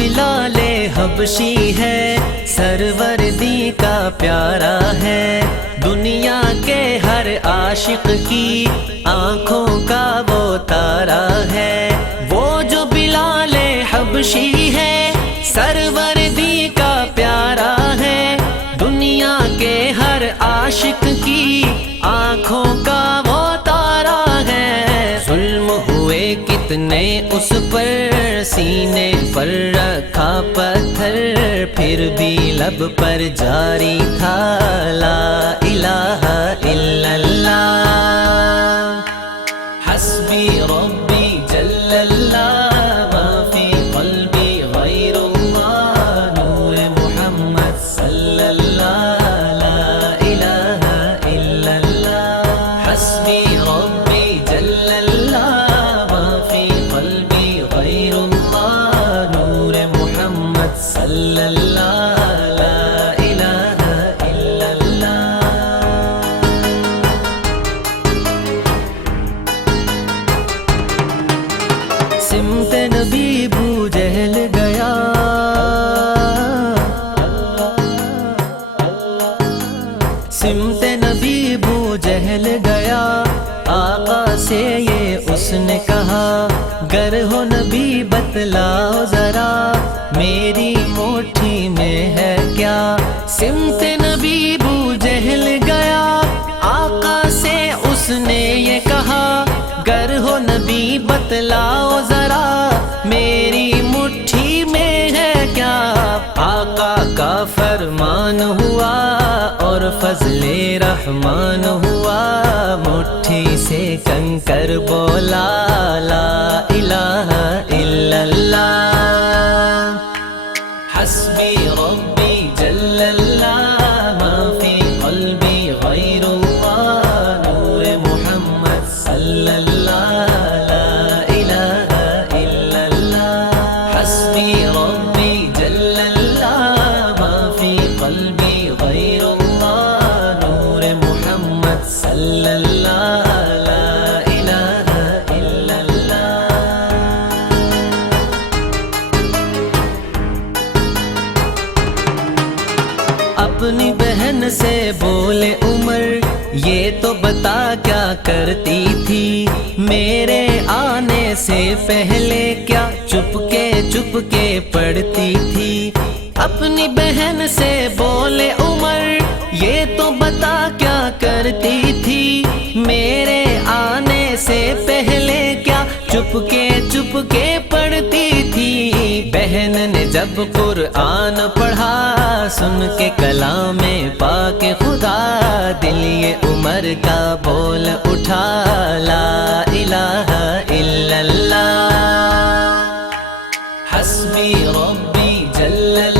بلال حبشی ہے سروردی کا پیارا ہے، دنیا کے ہر عاشق کی آنکھوں کا وہ تارا ہے۔ وہ جو بلال حبشی ہے سروردی کا پیارا ہے، دنیا کے ہر عاشق کی آنکھوں کا وہ تارا ہے۔ ظلم ہوئے کتنے اس پر، سینے پر رکھا پتھر، پھر بھی لب پر جاری تھا لا الہ الا اللہ۔ حسبی ربی جل اللہ، ما فی قلبی غیر اللہ، نور محمد صلی اللہ، لا الہ الا اللہ۔ حسبی ربی جل اللہ، ما فی قلبی غیر اللہ، نور محمد صلی اللہ، لا الہ الا اللہ۔ سمت نبی ابو جہل گیا، سمت نبی ابو جہل گیا، آقا سے یہ اس نے کہا، گر ہو نبی بتلاؤ ذرا، میری مٹھی میں ہے کیا۔ سمت نبی ابو جہل گیا، آقا سے اس نے یہ کہا، گر ہو نبی بتلاؤ ذرا، میری مٹھی میں ہے کیا۔ آقا کا فرمان ہوا اور فضل رحمان ہوا، مٹھی سے کنکر بولا لا الہ الا اللہ۔ حسبی ربی جل اللہ، ما فی قلبی غیر اللہ، نور محمد صلی اللہ، لا الہ الا اللہ۔ حسبی ربی جل اللہ، ما فی قلبی غیر اللہ، نور محمد صلی اللہ، لا الہ الا اللہ۔ اپنی بہن سے بولے عمر، یہ تو بتا کیا کرتی تھی، میرے آنے سے پہلے کیا چپ کے پڑھتی تھی۔ اپنی بہن سے بولے عمر، یہ تو بتا کیا کرتی تھی، میرے آنے سے پہلے کیا چپ کے پڑھتی تھی۔ بہن نے جب قرآن پڑھا، سن کے کلام پاک خدا، دل یہ عمر کا بول اٹھا لا الہ الا اللہ۔ حسبی ربی جل اللہ۔